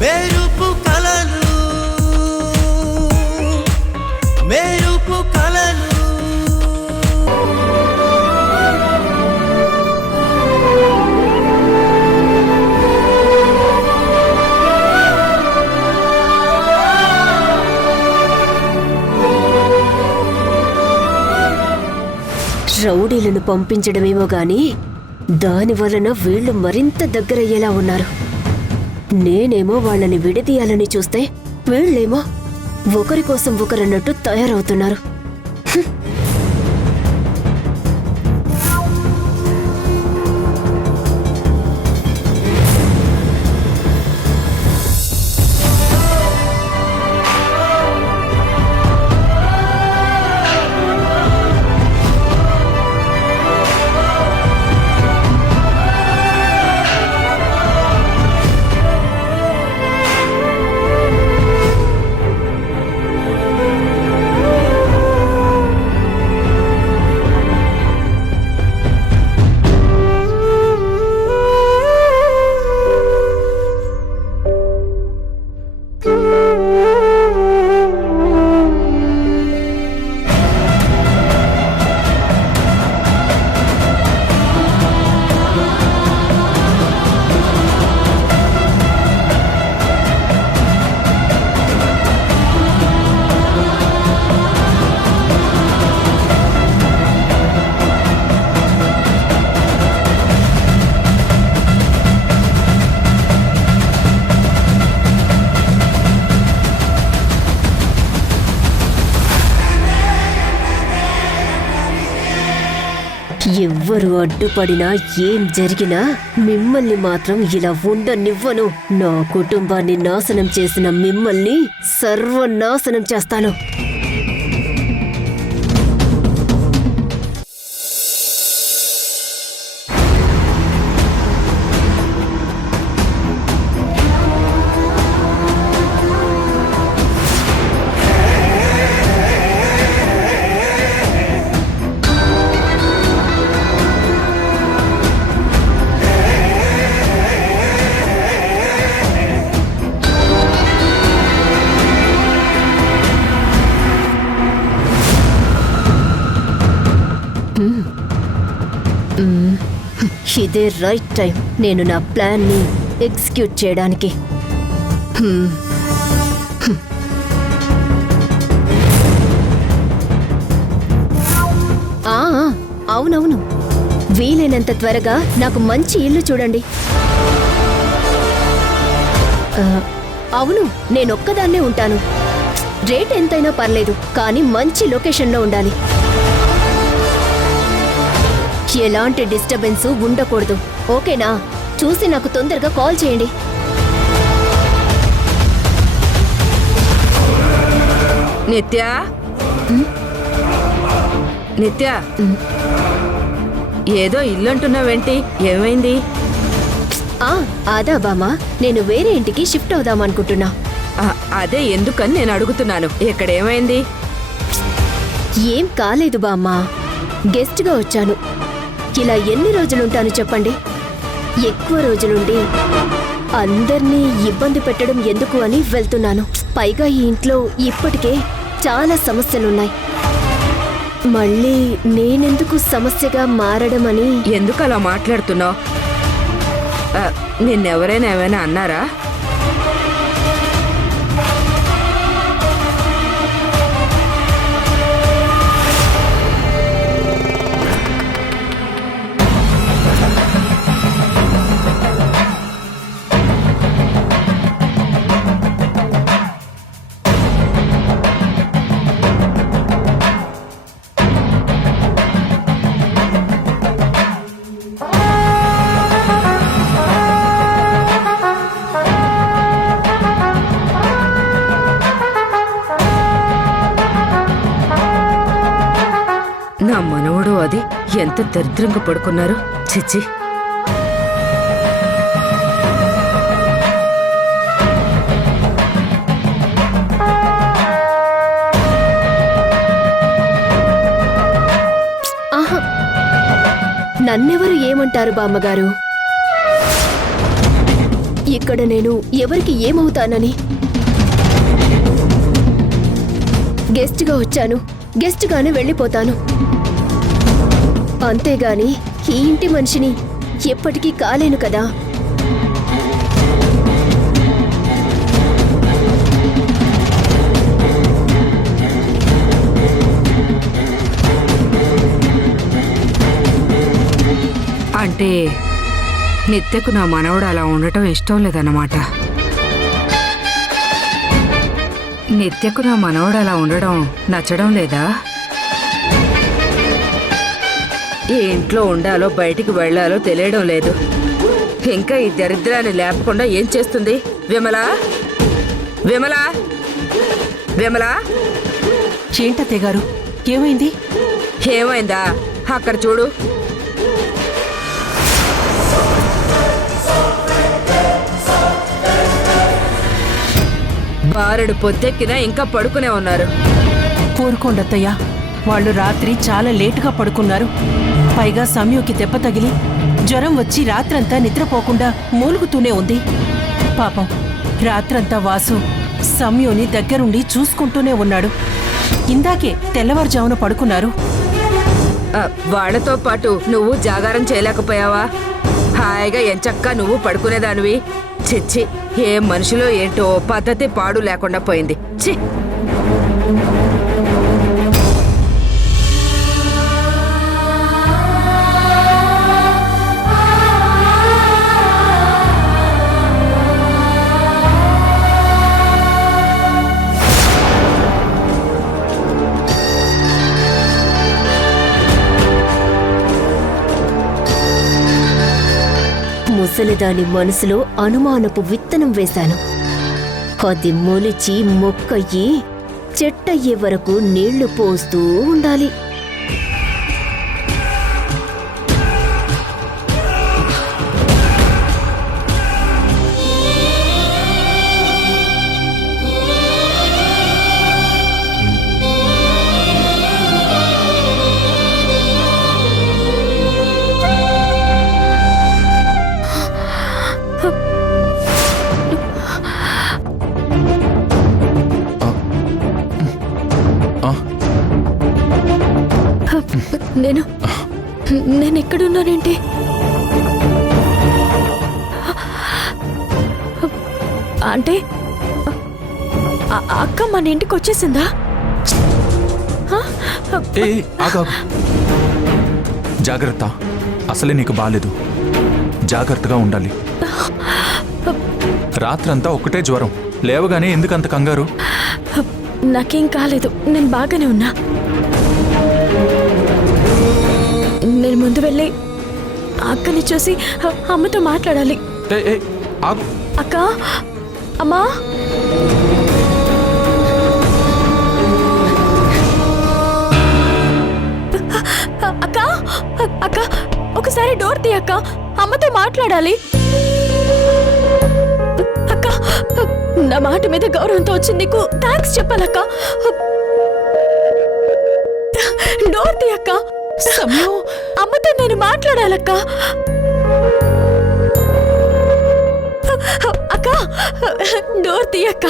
మెరుపు కలలు మెరుపు కలలు రౌడీలను పంపించడమేమో గాని దాని వలన వీళ్లు మరింత దగ్గరయ్యేలా ఉన్నారు. నేనేమో వాళ్ళని విడదీయాలని చూస్తే వీళ్ళేమో ఒకరి కోసం ఒకరన్నట్టు తయారవుతున్నారు. ఎవ్వరు అడ్డుపడినా ఏం జరిగినా మిమ్మల్ని మాత్రం ఇలా ఉండనివ్వను. నా కుటుంబాన్ని నాశనం చేసిన మిమ్మల్ని సర్వనాశనం చేస్తాను. ఇదే రైట్ టైం నేను నా ప్లాన్ని ఎగ్జిక్యూట్ చేయడానికి. అవునవును, వీలైనంత త్వరగా నాకు మంచి ఇల్లు చూడండి. అవును, నేనొక్కదాన్నే ఉంటాను. రేట్ ఎంతైనా పర్లేదు, కానీ మంచి లొకేషన్లో ఉండాలి. ఎలాంటి డిస్టర్బెన్స్ ఉండకూడదు. ఓకేనా? చూసి నాకు తొందరగా కాల్ చేయండి. నిత్య, నిత్య, ఏదో ఇల్లంటున్నావేంటి? ఏమైంది? అదా బామా, నేను వేరే ఇంటికి షిఫ్ట్ అవుదామనుకుంటున్నా. అదే ఎందుకని నేను అడుగుతున్నాను. ఇక్కడేమైంది? ఏం కాలేదు బామ్మా, గెస్ట్గా వచ్చాను. ఇలా ఎన్ని రోజులుంటాను చెప్పండి? ఎక్కువ రోజులుండి అందర్నీ ఇబ్బంది పెట్టడం ఎందుకు అని వెళ్తున్నాను. పైగా ఈ ఇంట్లో ఇప్పటికే చాలా సమస్యలున్నాయి. మళ్ళీ నేనెందుకు సమస్యగా మారడం అని. ఎందుకు అలా మాట్లాడుతున్నావు? నిన్నెవరైనా ఏమైనా అన్నారా? నా మనవడు అది ఎంత దరిద్రంగా పడుకున్నారు. చిచ్చి, నన్నెవరు ఏమంటారు బామ్మగారు? ఇక్కడ నేను ఎవరికి ఏమవుతానని? గెస్ట్గా వచ్చాను, గెస్ట్గానే వెళ్ళిపోతాను. అంతేగాని ఈ ఇంటి మనిషిని ఎప్పటికీ కాలేను కదా. అంటే నిత్యకు నా మనవడు అలా ఉండటం ఇష్టం లేదన్నమాట. నిత్యకు నా మనవడు అలా ఉండడం నచ్చడం లేదా? ఈ ఇంట్లో ఉండాలో బయటికి వెళ్ళాలో తెలియడం లేదు. ఇంకా ఈ దరిద్రాన్ని లేపకుండా ఏం చేస్తుంది? విమలా, విమలా, విమలా! ఏంటత్తయ్య గారు, ఏమైంది? ఏమైందా? అక్కడ చూడు. బారెడు పొద్దెక్కినా ఇంకా పడుకునే ఉన్నారు. ఊరుకోండత్తయ్య, వాళ్ళు రాత్రి చాలా లేటుగా పడుకున్నారు. పైగా సమయుకి దెబ్బ తగిలి జ్వరం వచ్చి రాత్రంతా నిద్రపోకుండా మూలుగుతూనే ఉంది. పాపం రాత్రంతా వాసు సమయుని దగ్గరుండి చూసుకుంటూనే ఉన్నాడు. ఇందాకే తెల్లవారుజామున పడుకున్నారు. వాళ్ళతో పాటు నువ్వు జాగారం చేయలేకపోయావా? హాయిగా ఎంచక్కా నువ్వు పడుకునేదానివి. చిచ్చి, ఏ మనిషిలో ఏంటో పద్ధతి పాడు లేకుండా పోయింది. చి! ముసలిదాని మనసులో అనుమానపు విత్తనం వేశాను. అది మొలిచి మొక్కయ్యి చెట్టయ్యే వరకు నీళ్లు పోస్తూ ఉండాలి. నేను ఎక్కడున్నానేంటి? అంటే అక్క మన ఇంటికి వచ్చేసిందా? జాగ్రత్త, అసలే నీకు బాలేదు. జాగ్రత్తగా ఉండాలి. రాత్రంతా ఒకటే జ్వరం, లేవగానే ఎందుకంత కంగారు? నాకేం కాలేదు, నేను బాగానే ఉన్నా. నేను ముందు వెళ్ళి అక్కని చూసి అమ్మతో మాట్లాడాలి. అక్క, అమ్మా, అక్క, అక్క, ఒకసారి డోర్ తీ అక్క, అమ్మతో మాట్లాడాలి. అక్క, నా మాట మీద గౌరవంతో వచ్చి నీకు థ్యాంక్స్ చెప్పాలక్క. డోర్ తీ అక్క. సమయం, అమ్మతో నేను మాట్లాడాలక్క. అక్క, డోర్ తీయక్క.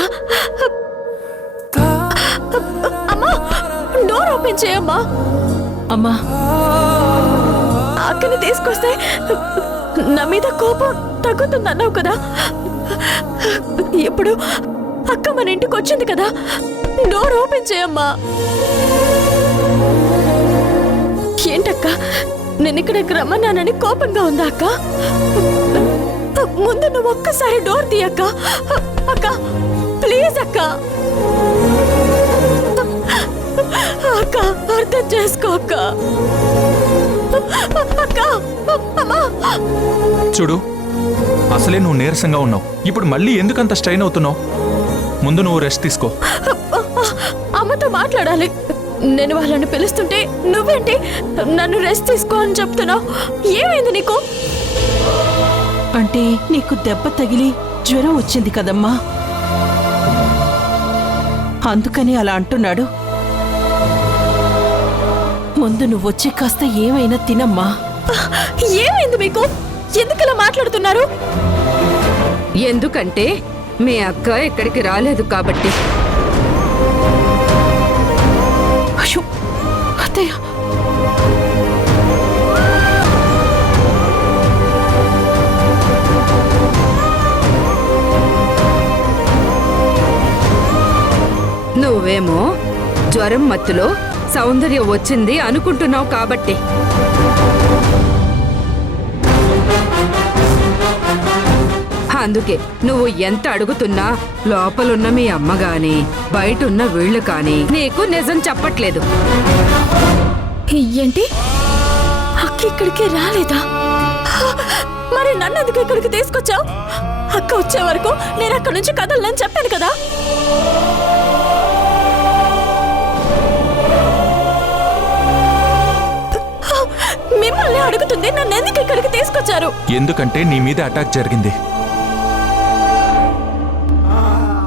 అమ్మా, డోర్ ఓపెన్ చేయమ్మా. అమ్మా, అక్కని తీసుకొస్తే నా మీద కోపం తగ్గుతుందన్నావు కదా. ఇప్పుడు అక్క మన ఇంటికి వచ్చింది కదా, డోర్ ఓపెన్ చేయమ్మా. ఏంటక్క, నేను ఇక్కడికి రమ్మన్నానని కోపంగా ఉందా అక్క? ముందు నువ్వు ఒక్కసారి డోర్ తీయక్క. అక్క, ప్లీజ్ అక్క. అక్క, అర్థం చేసుకో అక్క. అక్క, అమ్మా. చూడు, అసలే నువ్వు నీరసంగా ఉన్నావు. ఇప్పుడు మళ్ళీ ఎందుకంత స్ట్రెయిన్ అవుతున్నావు? ముందు నువ్వు రెస్ట్ తీసుకో. అమ్మతో మాట్లాడాలి. నేను వాళ్ళని పిలుస్తుంటే నువ్వేంటి నన్ను రెస్ట్ తీసుకో అని చెప్తున్నావు? ఏమైంది నీకు? అంటే నీకు దెబ్బ తగిలి జ్వరం వచ్చింది కదమ్మా, అందుకని అలా అంటున్నాడు. ముందు నువ్వొచ్చి కాస్త ఏమైనా తినమ్మా. ఏమైంది మీకు? ఎందుకలా మాట్లాడుతున్నారు? ఎందుకంటే మీ అక్క ఇక్కడికి రాలేదు కాబట్టి. అయ్యో అత్తయ్య, నువ్వేమో జ్వరం మత్తులో సౌందర్యం వచ్చింది అనుకుంటున్నావు కాబట్టి. అందుకే నువ్వు ఎంత అడుగుతున్నా లోపలున్న మీ అమ్మ గాని బయటున్న వీళ్ళు కానీ నీకు నిజం చెప్పట్లేదు. ఏంటి? అక్క ఇక్కడికి రాలేదా? మరి నన్ను ఎందుకు ఇక్కడికి తీసుకొచ్చావు? అక్క వచ్చే వరకు నేను అక్కడి నుంచి కదలని చెప్పాను కదా. మిమ్మల్ని అడుగుతుంది, నన్ను ఎందుకు ఇక్కడికి తీసుకొచ్చారు? ఎందుకంటే నీ మీద అటాక్ జరిగింది,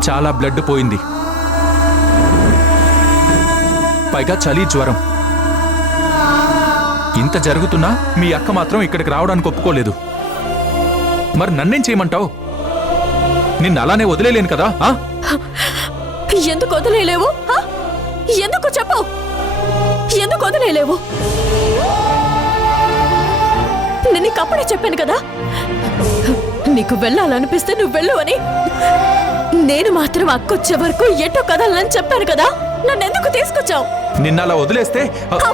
చాలా బ్లడ్ పోయింది, పైగా చలి జ్వరం. ఇంత జరుగుతున్నా మీ అక్క మాత్రం ఇక్కడికి రావడానికి ఒప్పుకోలేదు. మరి నన్నేం చేయమంటావు? నిన్ను అలానే వదిలేలేను కదా. ఎందుకు వదిలేలేవు? ఎందుకు చెప్పు, ఎందుకు వదిలేలేవు? నేను నీకు అప్పుడే చెప్పాను కదా, నీకు వెళ్ళాలనిపిస్తే నువ్వు వెళ్ళు అని. నేను మాత్రం అక్కొచ్చే వరకు ఎటో కదలని చెప్పాను కదా. నన్ను ఎందుకు తీసుకొచ్చావు? నిన్న అలా వదిలేస్తే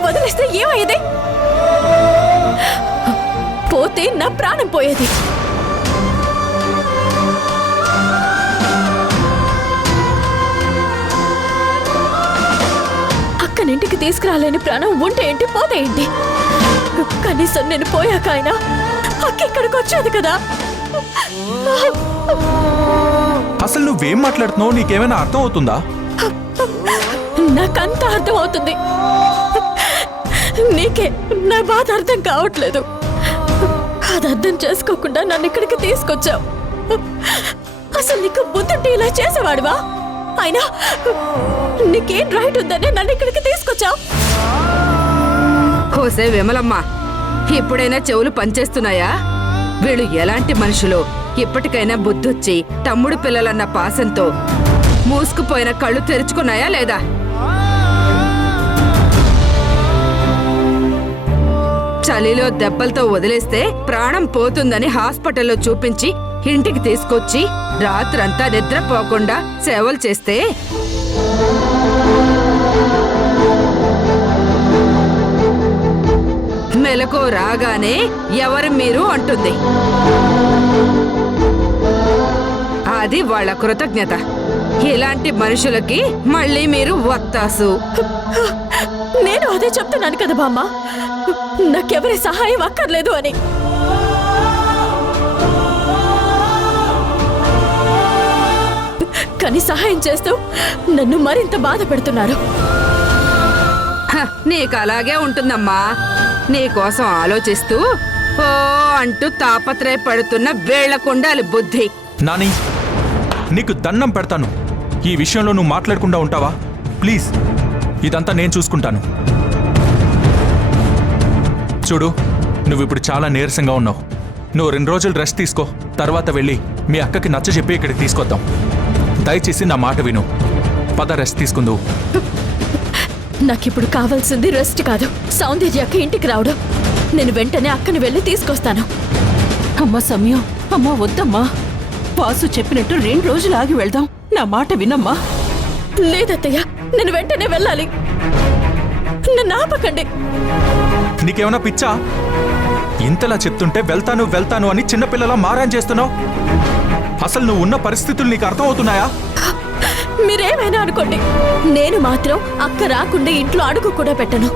వదిలేస్తే ఏమయ్యేది? పోతే నా ప్రాణం పోయేది. అక్కనింటికి తీసుకురాలేని ప్రాణం ఉంటే ఏంటి, పోతే ఏంటి? కనీసం నేను పోయాక అయినా అక్క ఇక్కడికి వచ్చేది కదా. అసలు నువ్వేం మాట్లాడుతున్నావు? నీకేమైనా అర్థం అవుతుందా? నాకంతా అర్థం అవుతుంది, నీకే నా బాధ అర్థం కావట్లేదు. అది అర్థం చేసుకోకుండా నన్ను ఇక్కడికి తీసుకొచ్చావు. అసలు నీకు బుద్ధుంటే ఇలా చేసేవాడువా? అయినా నీకేం రైట్ ఉందని నన్ను ఇక్కడికి తీసుకొచ్చావు? హోసే విమలమ్మ, ఇప్పుడైనా చెవులు పనిచేస్తున్నాయా? వీళ్ళు ఎలాంటి మనుషులు? ఇప్పటికైనా బుద్ధొచ్చి తమ్ముడు పిల్లలన్న పాసంతో మూసుకుపోయిన కళ్ళు తెరుచుకున్నాయా లేదా? చలిలో దెబ్బలతో వదిలేస్తే ప్రాణం పోతుందని హాస్పిటల్లో చూపించి ఇంటికి తీసుకొచ్చి రాత్రంతా నిద్రపోకుండా సేవలు చేస్తే మెలకు రాగానే ఎవరు మీరు అంటుంది. అది వాళ్ళ కృతజ్ఞత. ఇలాంటి మనుషులకి మళ్ళీ మీరు వత్తాసు. నేను అదే చెప్తున్నాను కదా బామ్మ, నాకెవరి సహాయం అక్కర్లేదు అని. కానీ సహాయం చేస్తూ నన్ను మరింత బాధ పెడుతున్నారు. నీకు అలాగే ఉంటుందమ్మా. నీకోసం ఆలోచిస్తూ ఓ అంటూ తాపత్రయపడుతున్న వేళ్లకుండాలి బుద్ధి. నాని, నీకు దండం పెడతాను, ఈ విషయంలో నువ్వు మాట్లాడకుండా ఉంటావా ప్లీజ్? ఇదంతా నేను చూసుకుంటాను. చూడు, నువ్వు ఇప్పుడు చాలా నీరసంగా ఉన్నావు. నువ్వు 2 రోజులు రెస్ట్ తీసుకో, తర్వాత వెళ్ళి మీ అక్కకి నచ్చ చెప్పి ఇక్కడికి తీసుకొద్దాం. దయచేసి నా మాట విను. పద, రెస్ట్ తీసుకుందు. నాకిప్పుడు కావాల్సింది రెస్ట్ కాదు, సౌందర్యకి ఇంటికి రావడం. నేను వెంటనే అక్కని వెళ్ళి తీసుకొస్తాను. అమ్మా సమయం, అమ్మా వద్దమ్మా. వాసు చెప్పినట్టు 2 రోజులు ఆగి వెళ్దాం. నా మాట వినమ్మా. లేదత్తయ్య, నేను వెంటనే వెళ్ళాలి. నన్ను ఆపకండి. నీకేమైనా పిచ్చా? ఇంతలా చెప్తుంటే వెళ్తాను వెళ్తాను అని చిన్నపిల్లలా మారాన్ చేస్తున్నావు. అసలు నువ్వు ఉన్న పరిస్థితులు నీకు అర్థం అవుతున్నాయా? మీరేమైనా అనుకోండి, నేను మాత్రం అక్క రాకుండా ఇంట్లో అడుగు కూడా పెట్టను.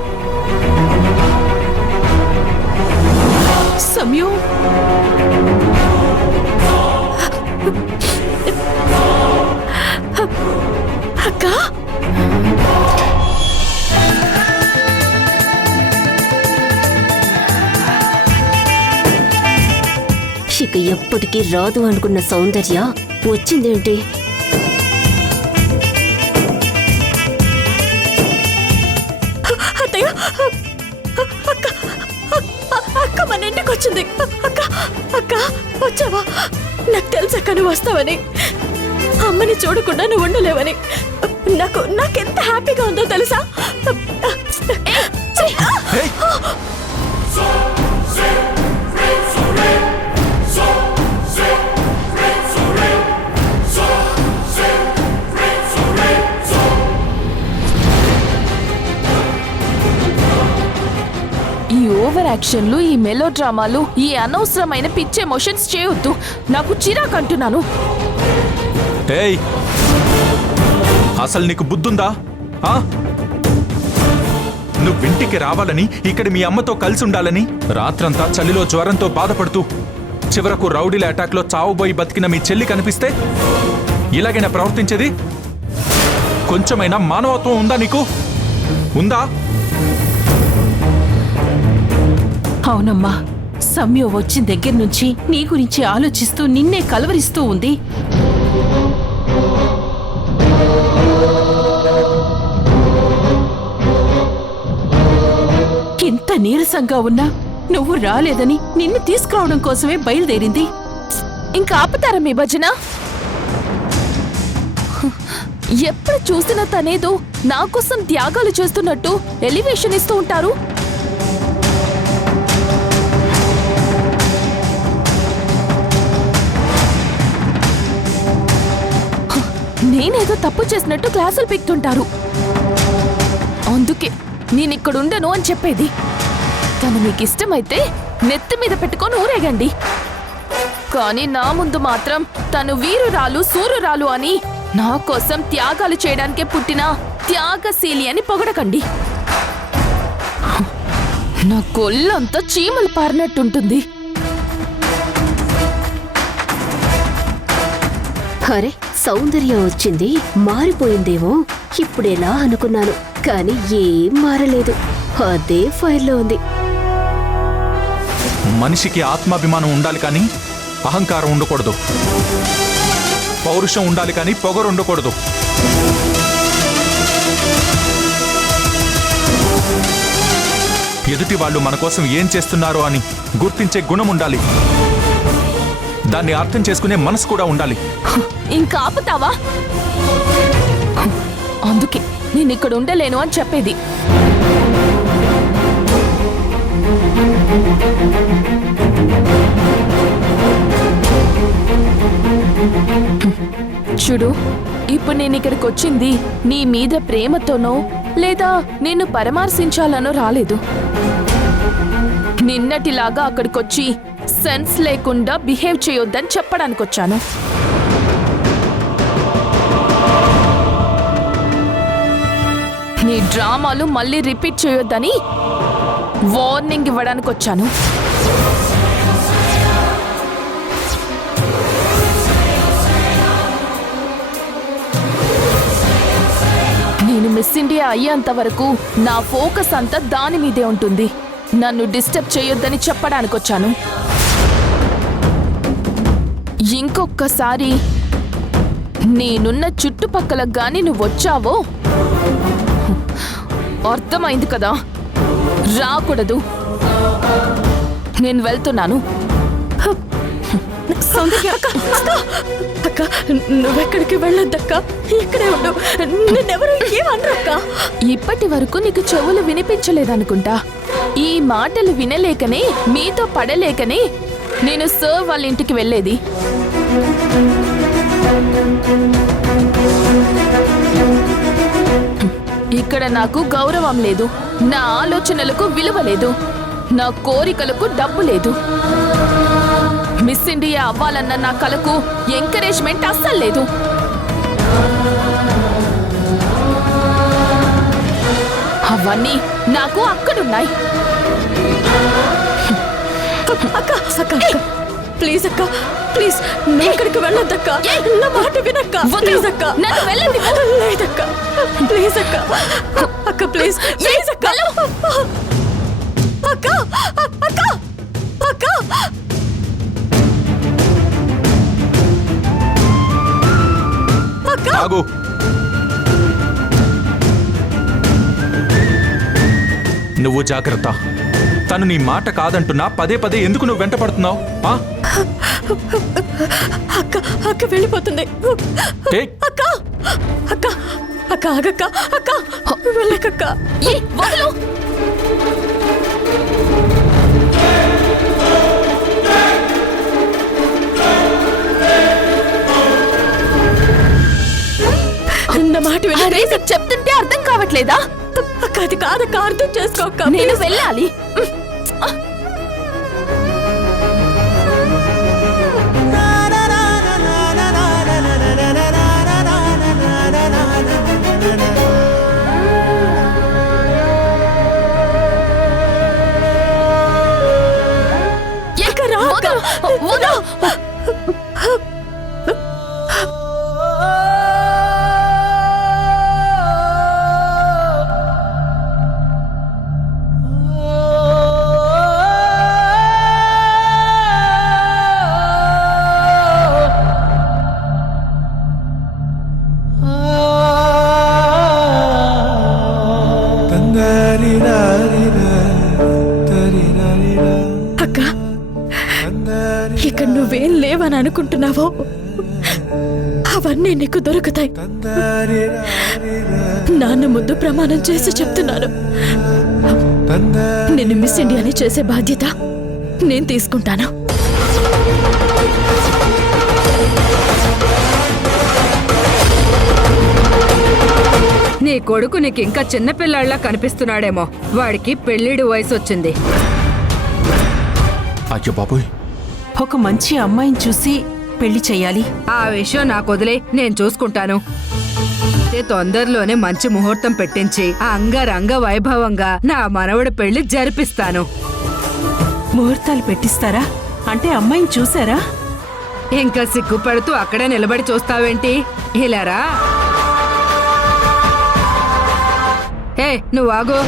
సమయం, అక్క, ఇక ఎప్పటికీ రాదు అనుకున్న సౌందర్య వచ్చిందేంటి? అత్తయ్య, అక్క, అక్క మన ఇంటికి వచ్చింది. అక్క అక్క వచ్చావా? నాకు తెలుసక్క నువ్వు వస్తావని. అమ్మని చూడకుండా నువ్వు ఉండలేవని. నాకెంత హ్యాపీగా ఉందో తెలుసా? ఏయ్! ఈ ఓవర్ యాక్షన్లు, ఈ మెలో డ్రామాలు, ఈ అనవసరమైన పిచ్చి ఎమోషన్స్ చేయొద్దు. నాకు చిరాకు అంటున్నాను. ఏయ్, అసలు నీకు బుద్ధుందా? ఆ? నువ్వింటికి రావాలని, ఇక్కడ మీ అమ్మతో కలిసి ఉండాలని, రాత్రంతా చలిలో జ్వరంతో బాధపడుతూ చివరకు రౌడీల అటాక్లో చావుబోయి బతికిన మీ చెల్లి కనిపిస్తే ఇలాగైనా ప్రవర్తించేది? కొంచెమైనా మానవత్వం ఉందా నీకు? ఉందా? అవునమ్మా, సమ్య వచ్చిన దగ్గర నుంచి నీ గురించి ఆలోచిస్తూ నిన్నే కలవరిస్తూ ఉంది. ఎంత నీరసంగా ఉన్నా నువ్వు రాలేదని నిన్ను తీసుకురావడం కోసమే బయలుదేరింది. ఇంకా ఆపుతారా మీ భజన? ఎప్పుడు చూసినా తనేదో నా కోసం త్యాగాలు చేస్తున్నట్టు ఎలివేషన్ ఇస్తూ ఉంటారు. నేనేదో తప్పు చేసినట్టు క్లాసులు పీక్తుంటారు. అందుకే నేనిక్కడుండను అని చెప్పేది. తను మీకు ఇష్టమైతే నెత్తి మీద పెట్టుకొని ఊరేగండి. కానీ నా ముందు మాత్రం తను వీరురాలు, సూరురాలు అని, నా కోసం త్యాగాలు చేయడానికే పుట్టిన త్యాగశీలి అని పొగడకండి. నా కొల్లంతా చీమలు పారినట్టుంటుంది. అరే, సౌందర్య వచ్చింది, మారిపోయిందేమో ఇప్పుడెలా అనుకున్నాను. కానీ ఏం మారలేదు, అదే ఫైర్లో ఉంది. మనిషికి ఆత్మాభిమానం ఉండాలి కానీ అహంకారం ఉండకూడదు. పౌరుషం ఉండాలి కానీ పొగరు ఉండకూడదు. ఎదుటి వాళ్ళు మన కోసం ఏం చేస్తున్నారో అని గుర్తించే గుణం ఉండాలి. దాన్ని అర్థం చేసుకునే మనసు కూడా ఉండాలి. ఇంకా ఆపుతావా? అందుకే నేను ఇక్కడ ఉండలేను అని చెప్పేది. చూడు, ఇప్పుడు నేను ఇక్కడికి వచ్చింది నీ మీద ప్రేమతోనో లేదా నిన్ను పరామర్శించాలనో రాలేదు. నిన్నటిలాగా అక్కడికొచ్చి సెన్స్ లేకుండా బిహేవ్ చేయొద్దని చెప్పడానికి వచ్చాను. నీ డ్రామాలు మళ్ళీ రిపీట్ చేయొద్దని వార్నింగ్ ఇవ్వడానికి వచ్చాను. నేను మిస్ ఇండియా అయ్యేంత వరకు నా ఫోకస్ అంతా దాని మీదే ఉంటుంది. నన్ను డిస్టర్బ్ చేయొద్దని చెప్పడానికి వచ్చాను. ఇంకొక్కసారి నేనున్న చుట్టుపక్కల గాని నువ్వు వచ్చావో, అర్థమైంది కదా, రాకూడదు. నేను వెళ్తున్నాను. అక్క, నువ్వెక్కడికి వెళ్ళొద్దక్క, ఇక్కడే ఉండు. నిన్నెవరు ఏమనరక్క. ఇప్పటి వరకు నీకు చెవులు వినిపించలేదనుకుంటా. ఈ మాటలు వినలేకనే, మీతో పడలేకనే నేను సర్ వాళ్ళ ఇంటికి వెళ్ళేది. ఇక్కడ నాకు గౌరవం లేదు, నా ఆలోచనలకు విలువ లేదు, నా కోరికలకు డబ్బు లేదు. మిస్ ఇండియా అవ్వాలన్న నా కలకు ఎంకరేజ్మెంట్ అస్సలు లేదు. అవన్నీ నాకు అక్కడున్నాయి. అక్క అక్క ప్లీజ్ అక్క, ప్లీజ్ నువ్వు ఇక్కడికి వెళ్ళొద్దక్క. నా మాట వినక్క, ప్లీజ్ అక్క. నన్ను వెళ్ళండి. లేదక్క, ప్లీజ్ అక్క. అక్క ప్లీజ్, ప్లీజ్ అక్క. అక్క అక్క అక్క అక్క. ఆగు. నువ్వు జాగ్రత్త. తను నీ మాట కాదంటున్నా పదే పదే ఎందుకు నువ్వు వెంట పడుతున్నావు? అక్క అక్క వెళ్ళిపోతుంది. అక్క అక్క అక్క ఆగక్క అక్క వెళ్ళకక్క. ఏయ్, వదలు. నా మాట విను. అరే, నీకు చెప్తుంటే అర్థం కావట్లేదా? అక్క అది కాదక్క, అర్థం చేసుకోక్క. నేను వెళ్ళాలి. అక్క ఇక్కడ నువ్వేం లేవని అనుకుంటున్నావో అవన్నీ నీకు దొరుకుతాయి. నాన్న ముందు ప్రమాణం చేసి చెప్తున్నాను, నిన్ను మిస్ ఇండియాని చేసే బాధ్యత నేను తీసుకుంటాను. నీ కొడుకు నీకు ఇంకా చిన్నపిల్లాళ్ళ కనిపిస్తున్నాడేమో. వాడికి పెళ్ళిడి వయసు వచ్చింది. అయ్యో బాబోయ్, ఒక మంచి అమ్మాయిని చూసి పెళ్లి చెయ్యాలి. ఆ విషయం నాకు వదిలే, నేను చూసుకుంటాను. తొందరలోనే మంచి ముహూర్తం పెట్టించి అంగరంగ వైభవంగా నా మనవడి పెళ్లి జరిపిస్తాను. ముహూర్తాలు పెట్టిస్తారా? అంటే అమ్మాయిని చూసారా? ఇంకా సిగ్గుపడుతూ అక్కడే నిలబడి చూస్తావేంటి? ఇలారా. ఏ, నువ్వు ఆగు.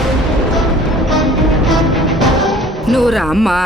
నువ్వు రామ్మా.